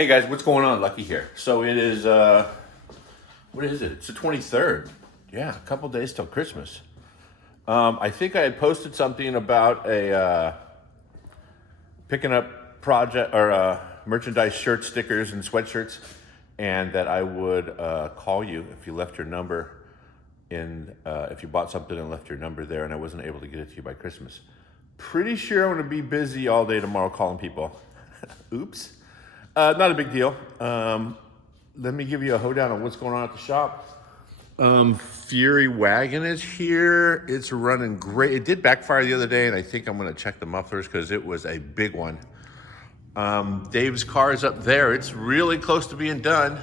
Hey guys, what's going on? Lucky here. So it is, what is it? It's the 23rd. Yeah, a couple days till Christmas. I think I had posted something about a picking up project or merchandise, shirts, stickers, and sweatshirts, and that I would call you if you left your number in, if you bought something and left your number there, and I wasn't able to get it to you by Christmas. Pretty sure I'm going to be busy all day tomorrow calling people. Oops. Not a big deal. Let me give you a hoedown on what's going on at the shop. Fury Wagon is here. It's running great. It did backfire the other day, and I think I'm going to check the mufflers because it was a big one. Dave's car is up there. It's really close to being done.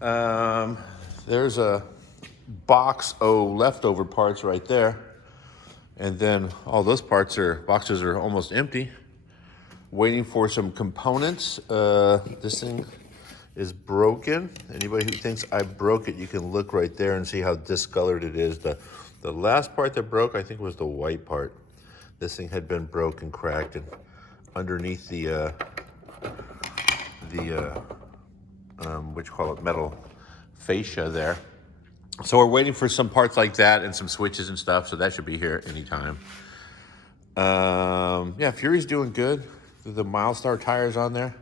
There's a box of leftover parts right there. And then all those boxes are almost empty. Waiting for some components. This thing is broken. Anybody who thinks I broke it, you can look right there and see how discolored it is. The last part that broke, I think, was the white part. This thing had been broke and cracked, and underneath the what you call it, metal fascia there. So we're waiting for some parts like that and some switches and stuff. So that should be here anytime. Yeah, Fury's doing good. The Milestar tires on there.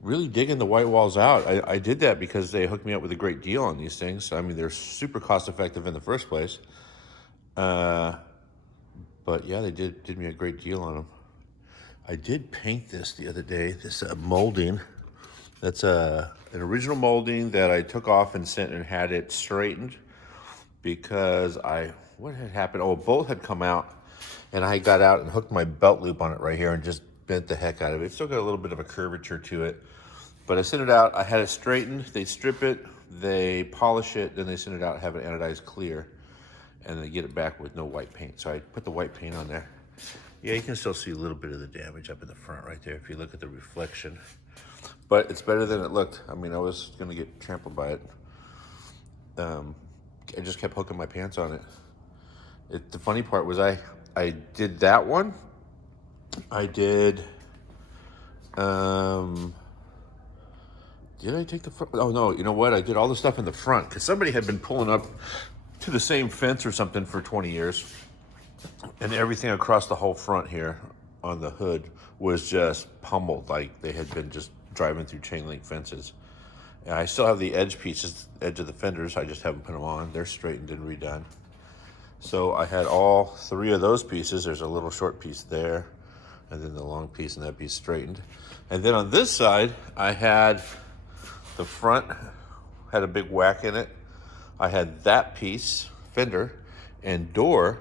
Really digging the white walls out. I did that because they hooked me up with a great deal on these things. I mean, they're super cost effective in the first place. But yeah, they did me a great deal on them. I did paint this the other day, this molding. That's an original molding that I took off and sent and had it straightened because what had happened? Oh, a bolt had come out and I got out and hooked my belt loop on it right here and just bent the heck out of it. It's still got a little bit of a curvature to it, but I sent it out. I had it straightened. They strip it, they polish it, then they send it out, have it anodized clear, and they get it back with no white paint. So I put the white paint on there. Yeah, you can still see a little bit of the damage up in the front right there if you look at the reflection, but it's better than it looked. I mean, I was gonna get trampled by it. I just kept hooking my pants on it. The funny part was I did that one. I did I take the front? Oh no, you know what? I did all the stuff in the front because somebody had been pulling up to the same fence or something for 20 years. And everything across the whole front here on the hood was just pummeled, like they had been just driving through chain link fences. And I still have the edge pieces, edge of the fenders. I just haven't put them on. They're straightened and redone. So I had all three of those pieces. There's a little short piece there, and then the long piece, and that piece straightened. And then on this side, I had the front, had a big whack in it. I had that piece, fender, and door,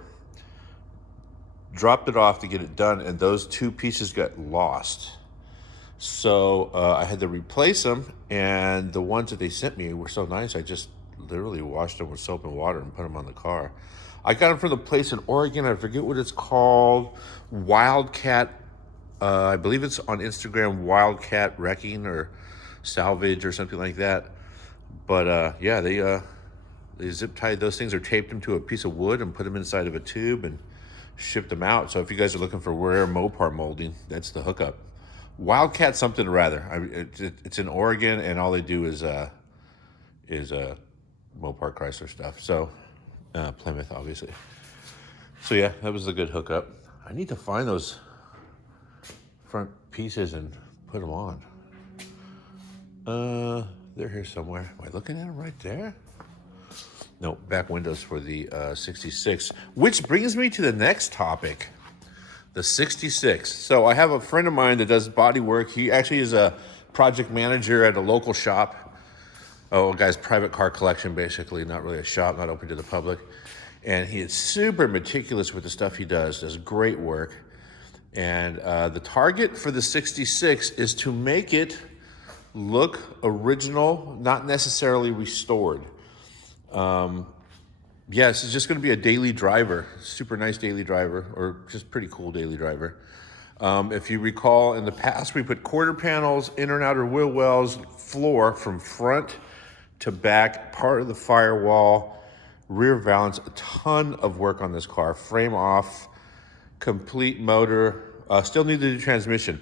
dropped it off to get it done, and those two pieces got lost. So I had to replace them, and the ones that they sent me were so nice, I just literally washed them with soap and water and put them on the car. I got them from the place in Oregon. I forget what it's called. Wildcat. I believe it's on Instagram, Wildcat Wrecking or Salvage or something like that. But yeah, they zip tied those things or taped them to a piece of wood and put them inside of a tube and shipped them out. So if you guys are looking for rare Mopar molding, that's the hookup. Wildcat something or rather. It's in Oregon, and all they do is Mopar Chrysler stuff. So Plymouth, obviously. So yeah, that was a good hookup. I need to find those front pieces and put them on. They're here somewhere. Am I looking at them right there? No, back windows for the 66, which brings me to the next topic, the 66. So I have a friend of mine that does Bodywork. He actually is a project manager at a local shop. Oh, a guy's private car collection, basically, not really a shop, not open to the public. And he is super meticulous with the stuff he does great work. And the target for the 66 is to make it look original, not necessarily restored. Yeah, this is just going to be a daily driver, super nice daily driver, or just pretty cool daily driver. If you recall, in the past, we put quarter panels, inner and outer wheel wells, floor from front to back, part of the firewall, rear valance, a ton of work on this car. Frame off, complete motor, still need to do transmission.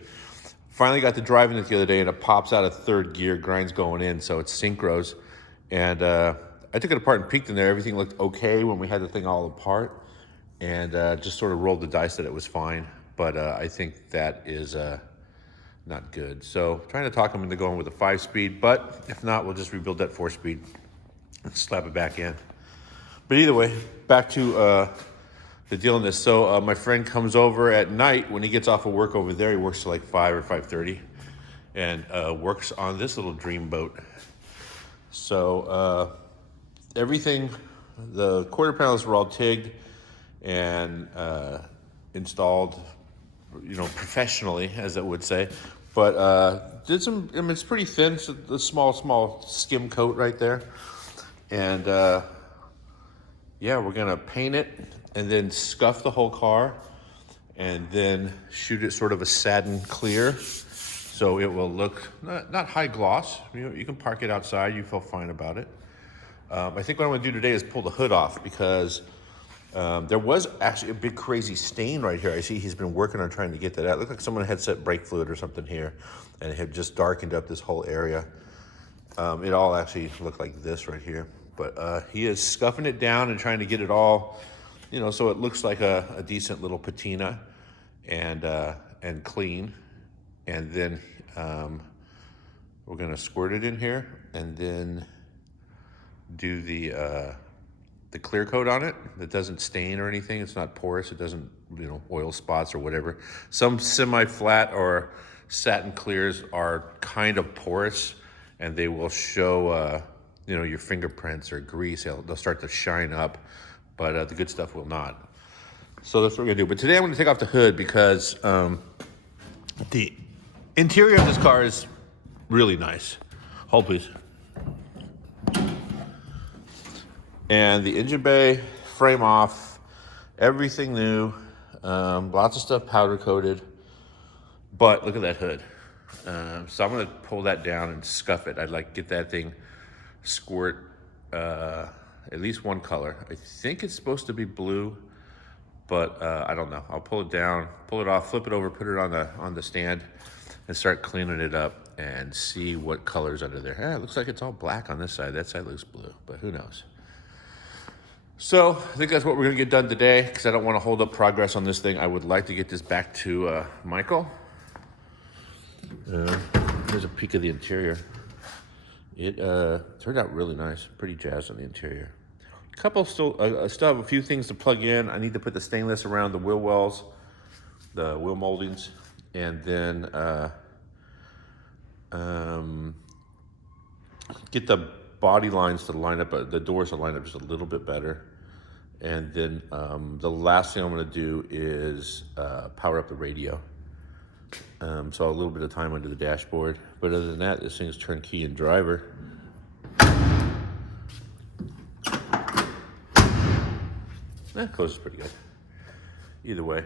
Finally got to driving it the other day, and it pops out of third gear, grind's going in, so it's synchros. And I took it apart and peeked in there. Everything looked okay when we had the thing all apart, and just sort of rolled the dice that it was fine. But I think that is not good. So trying to talk them into going with a 5-speed, but if not, we'll just rebuild that 4-speed and slap it back in. But either way, back to the deal in this. So my friend comes over at night when he gets off of work over there. He works till like 5 or 5:30 and works on this little dream boat. So everything, the quarter panels were all tigged and installed, professionally, as it would say. But did some, it's pretty thin, so the small skim coat right there. And yeah, we're gonna paint it and then scuff the whole car and then shoot it sort of a satin clear so it will look not high gloss. You can park it outside, you feel fine about it. I think what I'm gonna do today is pull the hood off because there was actually a big crazy stain right here. I see he's been working on trying to get that out. It looked like someone had set brake fluid or something here and it had just darkened up this whole area. It all actually looked like this right here. But he is scuffing it down and trying to get it all, so it looks like a decent little patina and clean. And then we're gonna squirt it in here and then do the clear coat on it that doesn't stain or anything. It's not porous. It doesn't, oil spots or whatever. Some semi-flat or satin clears are kind of porous and they will show, your fingerprints or grease. They'll start to shine up, but the good stuff will not. So that's what we're gonna do. But today I'm gonna take off the hood because the interior of this car is really nice. Hold please. And the engine bay, frame off, everything new, lots of stuff powder coated, but look at that hood. So I'm gonna pull that down and scuff it. I'd like get that thing squirt at least one color. I think it's supposed to be blue, but I don't know. I'll pull it down, pull it off, flip it over, put it on the stand and start cleaning it up and see what color's under there. It looks like it's all black on this side. That side looks blue, but who knows? So I think that's what we're gonna get done today because I don't want to hold up progress on this thing. I would like to get this back to Michael. Here's a peek of the interior. It turned out really nice, pretty jazzed on the interior. A couple still have a few things to plug in. I need to put the stainless around the wheel wells, the wheel moldings, and then get the body lines to line up, the doors to line up just a little bit better. And then the last thing I'm gonna do is power up the radio. So a little bit of time under the dashboard. But other than that, this thing's turnkey and driver. Closes pretty good. Either way.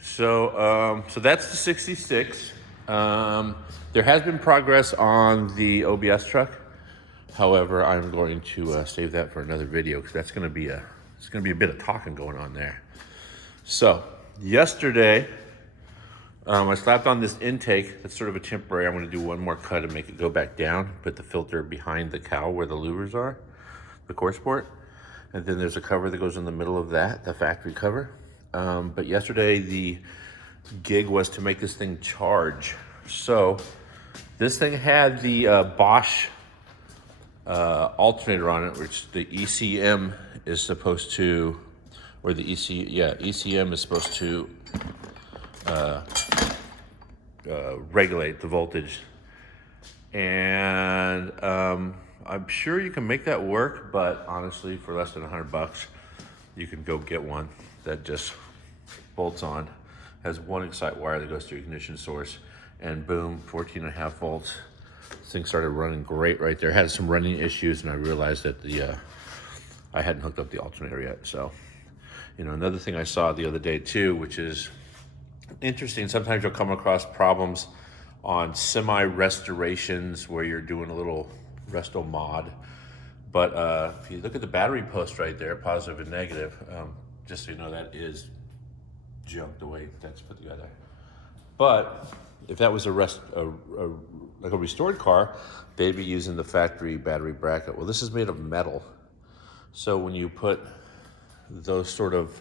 So that's the 66. There has been progress on the OBS truck. However, I'm going to save that for another video because that's going to be a bit of talking going on there. So yesterday, I slapped on this intake. That's sort of a temporary. I'm going to do one more cut and make it go back down. Put the filter behind the cowl where the louvers are, the core sport. And then there's a cover that goes in the middle of that, the factory cover. But yesterday the gig was to make this thing charge. So this thing had the Bosch alternator on it, which the ECM is supposed to, or the ECM is supposed to regulate the voltage. And I'm sure you can make that work, but honestly, for less than $100, you can go get one that just bolts on, has one excite wire that goes to your ignition source, and boom, 14.5 volts. This thing started running great right there. Had some running issues, and I realized that I hadn't hooked up the alternator yet. So, another thing I saw the other day too, which is interesting. Sometimes you'll come across problems on semi-restorations where you're doing a little resto mod. But if you look at the battery post right there, positive and negative, just so you know, that is junk the way that's put together. But if that was like a restored car, they'd be using the factory battery bracket. Well, this is made of metal. So when you put those sort of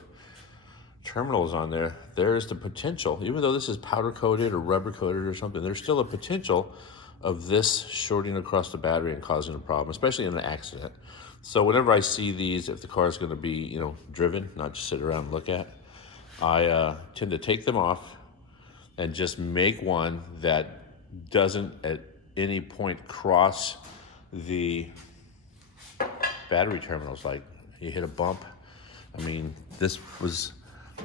terminals on there, there's the potential, even though this is powder coated or rubber coated or something, there's still a potential of this shorting across the battery and causing a problem, especially in an accident. So whenever I see these, if the car is going to be, driven, not just sit around and look at, I tend to take them off and just make one that doesn't at any point cross the battery terminals. Like you hit a bump. I mean, this was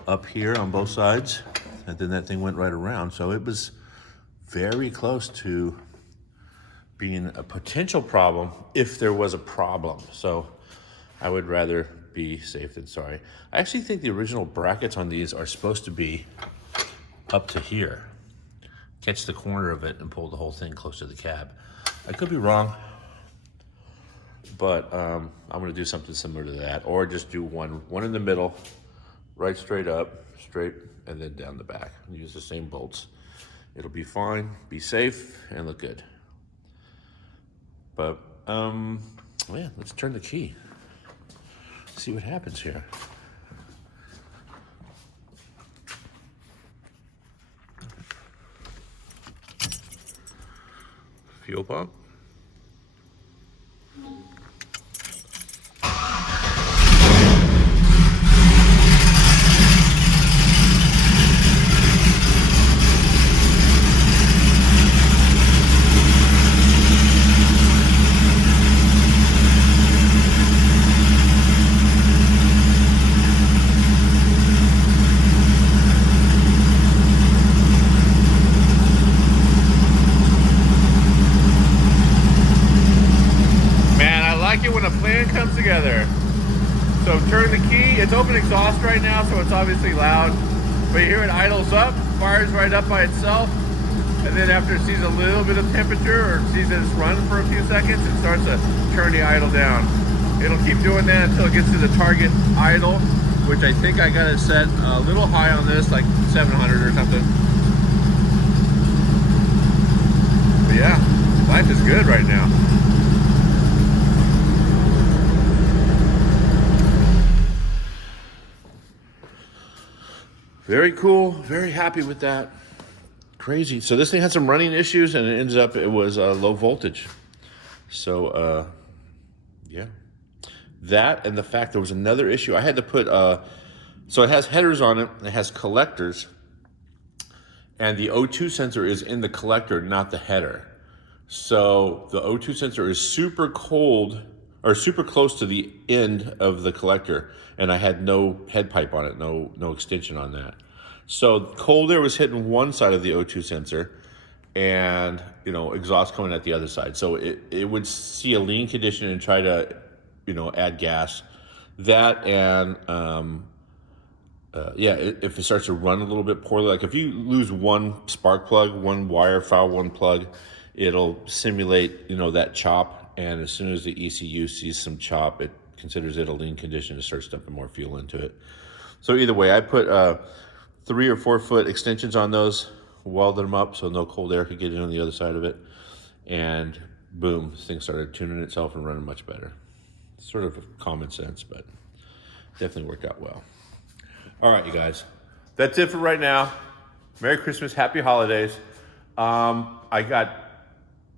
up here on both sides, and then that thing went right around. So it was very close to being a potential problem if there was a problem. So I would rather be safe than sorry. I actually think the original brackets on these are supposed to be up to here. Catch the corner of it and pull the whole thing close to the cab. I could be wrong, but I'm gonna do something similar to that, or just do one in the middle, right straight up, straight, and then down the back. Use the same bolts. It'll be fine, be safe, and look good. But, yeah, let's turn the key. See what happens here. Fuel pump. When a plan comes together. So turn the key, it's open exhaust right now, so it's obviously loud, but you hear it idles up, fires right up by itself, and then after it sees a little bit of temperature or sees that it's run for a few seconds, it starts to turn the idle down. It'll keep doing that until it gets to the target idle, which I think I got it set a little high on this, like 700 or something. But yeah, life is good right now. Very cool, very happy with that. Crazy. So this thing had some running issues, and it was low voltage. So, yeah. That and the fact there was another issue. I had to put, so it has headers on it, it has collectors, and the O2 sensor is in the collector, not the header. So the O2 sensor is super cold, or super close to the end of the collector, and I had no head pipe on it, no extension on that. So cold air was hitting one side of the O2 sensor, and exhaust coming at the other side. So it would see a lean condition and try to add gas. That and yeah, if it starts to run a little bit poorly, like if you lose one spark plug, one wire, foul one plug, it'll simulate that chop, and as soon as the ECU sees some chop, it considers it a lean condition and starts dumping more fuel into it. So either way, I put 3 or 4 foot extensions on those, welded them up so no cold air could get in on the other side of it, and boom, this thing started tuning itself and running much better. Sort of common sense, but definitely worked out well. All right, you guys, that's it for right now. Merry Christmas, happy holidays.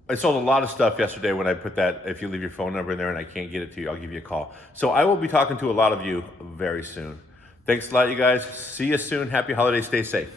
I sold a lot of stuff yesterday when I put that, if you leave your phone number in there and I can't get it to you, I'll give you a call. So I will be talking to a lot of you very soon. Thanks a lot, you guys. See you soon. Happy holidays. Stay safe.